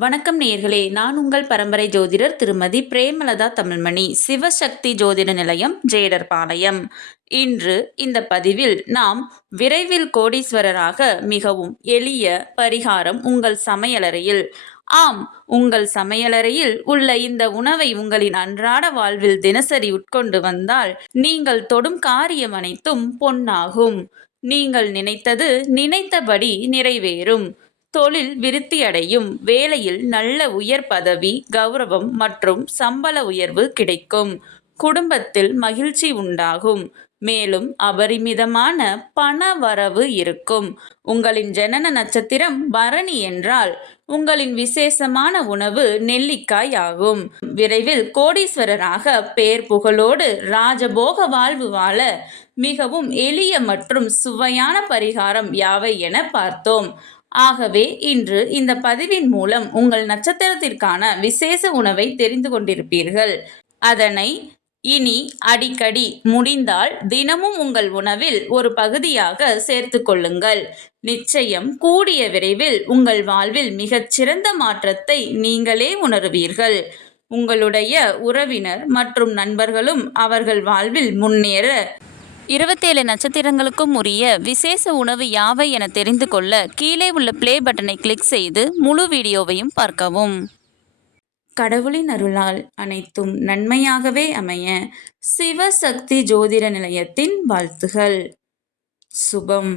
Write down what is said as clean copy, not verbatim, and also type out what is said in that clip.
வணக்கம் நேயர்களே, நான் உங்கள் பரம்பரை ஜோதிடர் திருமதி பிரேமலதா தமிழ்மணி, சிவசக்தி ஜோதிட நிலையம், ஜேடர்பாளையம். இன்று இந்த பதிவில் நாம் விரைவில் கோடீஸ்வரராக மிகவும் எளிய பரிகாரம் உங்கள் சமையலறையில். ஆம், உங்கள் சமையலறையில் உள்ள இந்த உணவை உங்களின் அன்றாட வாழ்வில் தினசரி உட்கொண்டு வந்தால் நீங்கள் தொடும் காரியம் அனைத்தும் பொன்னாகும். நீங்கள் நினைத்தது நினைத்தபடி நிறைவேறும். தொழில் விருத்தியடையும். வேலையில் நல்ல உயர் பதவி, கௌரவம் மற்றும் சம்பள உயர்வு கிடைக்கும். குடும்பத்தில் மகிழ்ச்சி உண்டாகும். மேலும் அபரிமிதமான பண வரவு இருக்கும். உங்களின் ஜனன நட்சத்திரம் பரணி என்றால் உங்களின் விசேஷமான உணவு நெல்லிக்காய் ஆகும். விரைவில் கோடீஸ்வரராக பேர் புகழோடு ராஜபோக வாழ்வு வாழ மிகவும் எளிய மற்றும் சுவையான பரிகாரம் யாவை என பார்த்தோம். ஆகவே இன்று இந்த பதிவின் மூலம் உங்கள் நட்சத்திரத்திற்கான விசேஷ உணவை தெரிந்து கொண்டிருப்பீர்கள். அதனை இனி அடிக்கடி முடிந்தால் தினமும் உங்கள் உணவில் ஒரு பகுதியாக சேர்த்து கொள்ளுங்கள். நிச்சயம் கூடிய விரைவில் உங்கள் வாழ்வில் மிகச்சிறந்த மாற்றத்தை நீங்களே உணருவீர்கள். உங்களுடைய உறவினர் மற்றும் நண்பர்களும் அவர்கள் வாழ்வில் முன்னேற 27 நட்சத்திரங்களுக்கும் உரிய விசேஷ உணவு யாவை என தெரிந்து கொள்ள கீழே உள்ள பிளே பட்டனை கிளிக் செய்து முழு வீடியோவையும் பார்க்கவும். கடவுளின் அருளால் அனைத்தும் நன்மையாகவே அமைய சிவசக்தி ஜோதிட நிலையத்தின் வாழ்த்துகள். சுபம்.